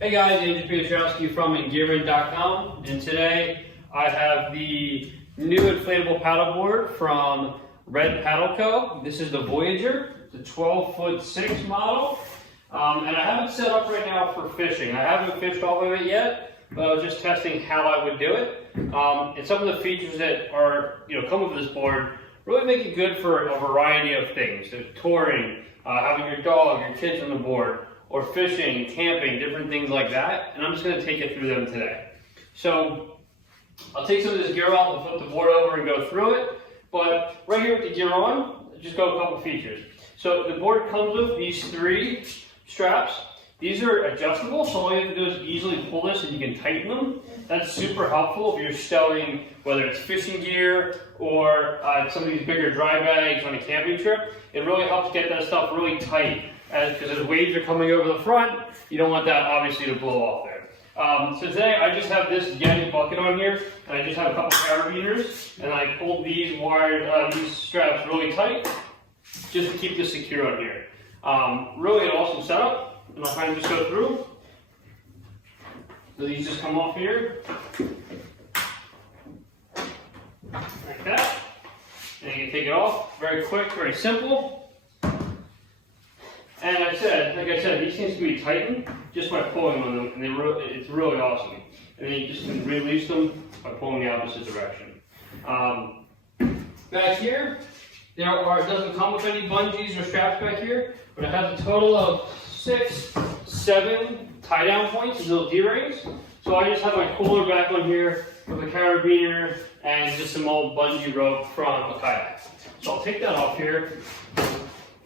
Hey guys, Andrew Piotrowski from Engearment.com, and today I have the new inflatable paddleboard from Red Paddle Co. This is the Voyager, the 12.6 model, and I have it set up right now for fishing. I haven't fished all of it yet, but I was just testing how I would do it. And some of the features that are, come with this board really make it good for a variety of things. So touring, having your dog, your kids on the board, or fishing, camping, different things like that, and I'm just going to take you through them today. So I'll take some of this gear off and flip the board over and go through it, but right here with the gear on, just go a couple features. So the board comes with these 3 straps. These are adjustable, so all you have to do is easily pull this and you can tighten them. That's super helpful if you're stowing, whether it's fishing gear or some of these bigger dry bags on a camping trip. It really helps get that stuff really tight. Because as waves are coming over the front, you don't want that obviously to blow off there. So today I just have this Yeti bucket on here, and I just have a couple carabiners, and I pulled these these straps really tight, just to keep this secure on here. Really an awesome setup, and I'll kind of just go through. So these just come off here, like that, and you can take it off. Very quick, very simple. And like I said, these things can be tightened just by pulling on them, and it's really awesome. And then you just can release them by pulling the opposite direction. Back here, it doesn't come with any bungees or straps back here, but it has a total of 6, 7 tie-down points, these little D-rings. So I just have my cooler back on here with a carabiner and just some old bungee rope from a kayak. So I'll take that off here.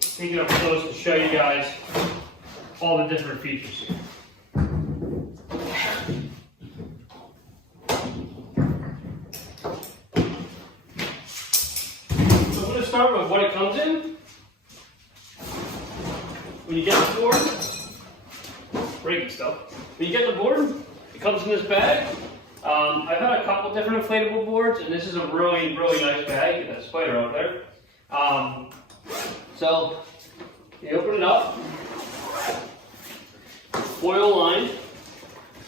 Take it up close to show you guys all the different features here. So I'm going to start with what it comes in. When you get the board, breaking stuff. When you get the board, it comes in this bag. I've had a couple different inflatable boards, and this is a really, really nice bag. Get that spider out there. So you open it up, foil lined,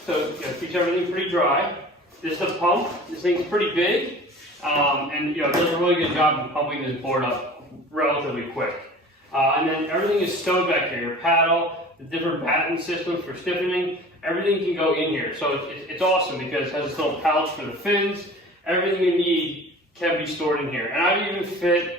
so it keeps everything pretty dry. This is the pump. This thing's pretty big, and it does a really good job of pumping this board up relatively quick. And then everything is stowed back here. Your paddle, the different Battens systems for stiffening, everything can go in here. So it's awesome because it has this little pouch for the fins. Everything you need can be stored in here. And I even fit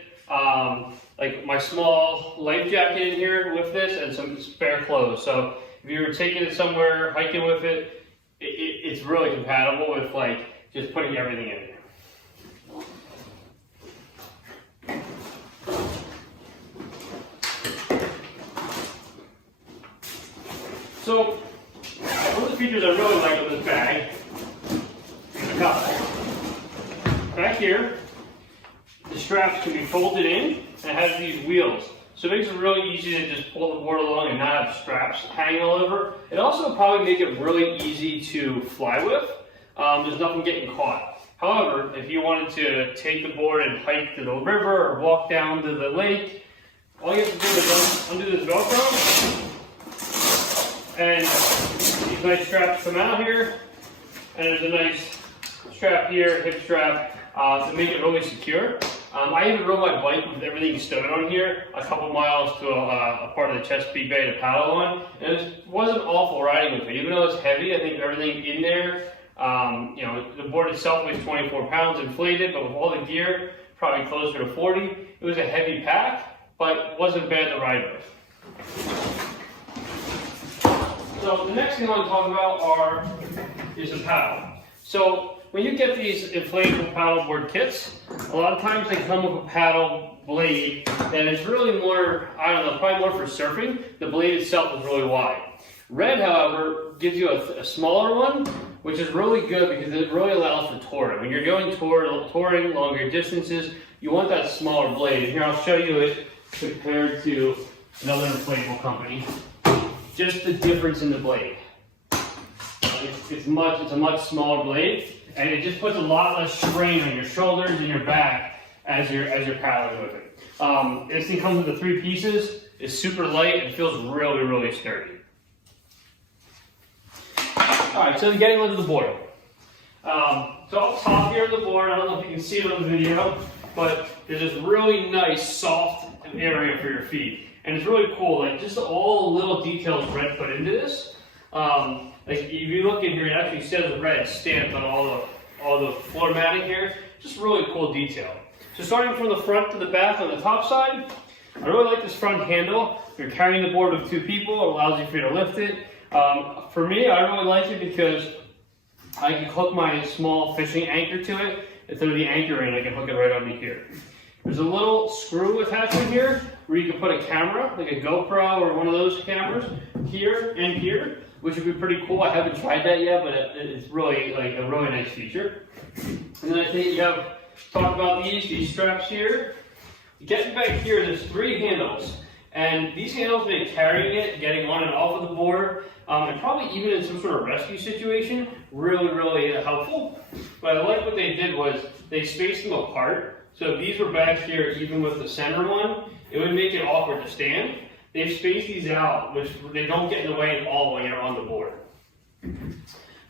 like my small life jacket in here with this and some spare clothes. So if you were taking it somewhere, hiking with it, it's really compatible with like just putting everything in there. So one of the features I really like of this bag is the cup. Back here, the straps can be folded in, and it has these wheels. So it makes it really easy to just pull the board along and not have straps hanging all over. It also will probably make it really easy to fly with. There's nothing getting caught. However, if you wanted to take the board and hike to the river or walk down to the lake, all you have to do is undo this Velcro, and these nice straps come out here, and there's a nice strap here, hip strap, to make it really secure. I even rode my bike with everything stowed on here a couple miles to a part of the Chesapeake Bay to paddle on, and it wasn't awful riding with it. Even though it's heavy, I think everything in there, the board itself weighs 24 pounds inflated, but with all the gear, probably closer to 40. It was a heavy pack, but it wasn't bad to ride with. So the next thing I want to talk about is the paddle. So when you get these inflatable paddleboard kits, a lot of times they come with a paddle blade that is really more, probably more for surfing. The blade itself is really wide. Red, however, gives you a smaller one, which is really good because it really allows for touring. When you're going touring longer distances, you want that smaller blade. And here I'll show you it compared to another inflatable company. Just the difference in the blade. It's a much smaller blade. and it just puts a lot less strain on your shoulders and your back as you're paddling with it. This thing comes with the 3 pieces. It's super light and feels really, really sturdy. All right, so getting onto the board. So up top here on the board, I don't know if you can see it on the video, but there's this really nice soft area for your feet. And it's really cool, like just all the little details Red put into this. Like if you look in here, it actually says Red stamped on all the floor matting here. Just really cool detail. So starting from the front to the back on the top side, I really like this front handle. If you're carrying the board with 2 people, it allows you for you to lift it. For me, I really like it because I can hook my small fishing anchor to it. Instead of the anchor in, I can hook it right under here. There's a little screw attachment here where you can put a camera, like a GoPro or one of those cameras, here and here, which would be pretty cool. I haven't tried that yet, but it's really like a really nice feature. And then I think you have, talk about these straps here. Getting back here, there's 3 handles. And these handles make carrying it, getting on and off of the board, and probably even in some sort of rescue situation, really, really helpful. But I like what they did was they spaced them apart. So if these were back here, even with the center one, it would make it awkward to stand. They've spaced these out, which they don't get in the way at all when you're on the board.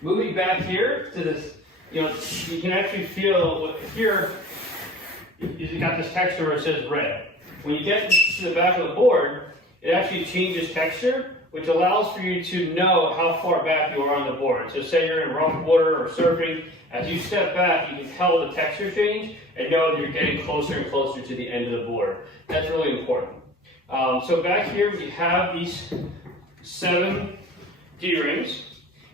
Moving back here to this, you can actually feel here, you've got this texture where it says Red. When you get to the back of the board, it actually changes texture, which allows for you to know how far back you are on the board. So say you're in rough water or surfing, as you step back, you can tell the texture change and know that you're getting closer and closer to the end of the board. That's really important. So back here, we have these 7 D-rings,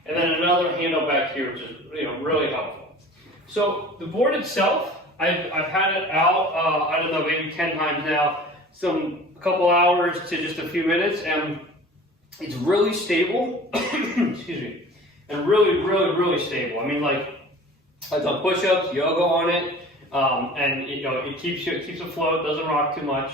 and then another handle back here, which is really helpful. So the board itself, I've had it out, I don't know, maybe 10 times now, a couple hours to just a few minutes, and it's really stable, excuse me, and really, really, really stable. I mean, like, I've done push-ups, yoga on it, and it keeps afloat, doesn't rock too much.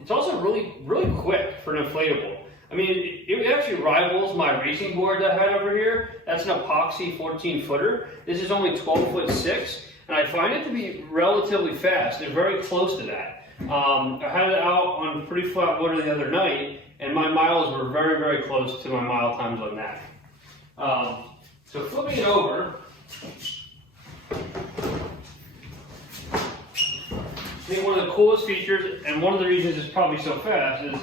It's also really, really quick for an inflatable. I mean, it actually rivals my racing board that I had over here. That's an epoxy 14-footer. This is only 12.6, and I find it to be relatively fast. They're very close to that. I had it out on pretty flat water the other night, and my miles were very, very close to my mile times on that. So flipping it over, I think one of the coolest features, and one of the reasons it's probably so fast, is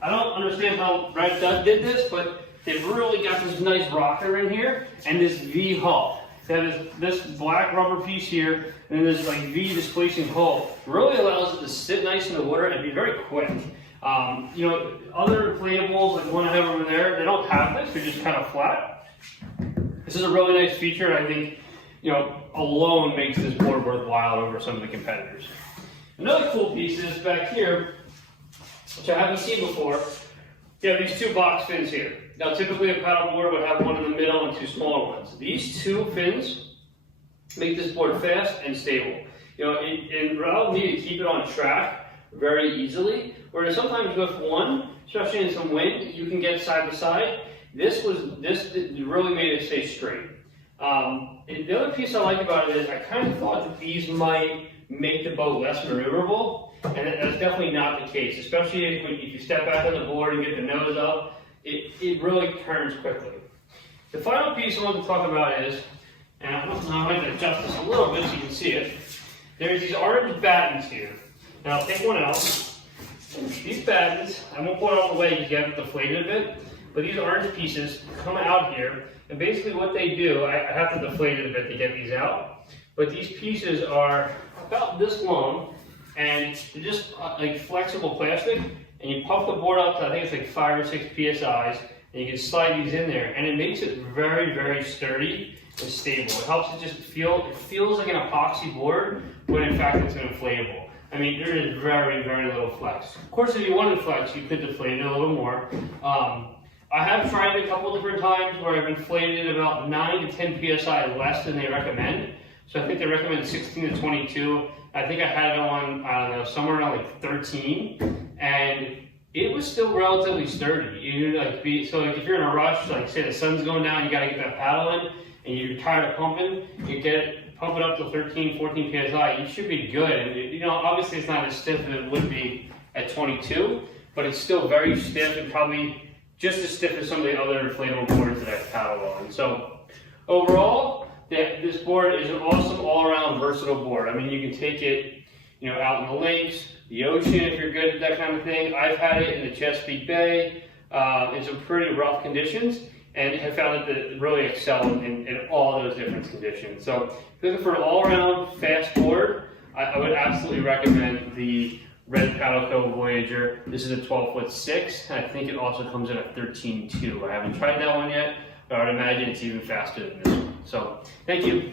I don't understand how Red did this, but they've really got this nice rocker in here and this V hull. That is this black rubber piece here, and then this like V displacing hull really allows it to sit nice in the water and be very quick. Other inflatables like the one I have over there, they don't have this; they're just kind of flat. This is a really nice feature. I think alone makes this board worthwhile over some of the competitors. Another cool piece is back here, which I haven't seen before. You have these 2 box fins here. Now, typically a paddleboard would have one in the middle and 2 smaller ones. These 2 fins make this board fast and stable. It allows me to keep it on track very easily. Whereas sometimes with one, especially in some wind, you can get side to side. This really made it stay straight. And the other piece I like about it is I kind of thought that these might make the boat less maneuverable, and that's definitely not the case. Especially if you step back on the board and get the nose up, it really turns quickly. The final piece I want to talk about is, and I'm going to adjust this a little bit so you can see it. There's these orange battens here. Now I'll take one out. These battens, I won't pull it all the way because you have it deflated a bit, but these orange pieces come out here, and basically what they do, I have to deflate it a bit to get these out, but these pieces are about this long, and they're just like flexible plastic, and you pump the board up to, I think it's like 5 or 6 PSIs, and you can slide these in there, and it makes it very, very sturdy and stable. It helps it just it feels like an epoxy board, when in fact it's an inflatable. I mean, there is very, very little flex. Of course, if you wanted flex, you could deflate it a little more. I have tried it a couple different times where I've inflated it about 9 to 10 PSI less than they recommend. So I think they recommend 16 to 22. I think I had it on, I don't know, somewhere around like 13. And it was still relatively sturdy. So like if you're in a rush, like say the sun's going down, you gotta get that paddle in, and you're tired of pumping, pump it up to 13, 14 psi, you should be good. And you know, obviously it's not as stiff as it would be at 22, but it's still very stiff and probably just as stiff as some of the other inflatable boards that I've paddled on. So overall, this board is an awesome all-around versatile board. I mean, you can take it, you know, out in the lakes, the ocean if you're good at that kind of thing. I've had it in the Chesapeake Bay in some pretty rough conditions, and have found that it really excelled in all those different conditions. So if you're looking for an all-around fast board, I would absolutely recommend the Red Paddle Voyager. This is a 12.6, and I think it also comes in a 13.2. I haven't tried that one yet, but I would imagine it's even faster than this one. So thank you.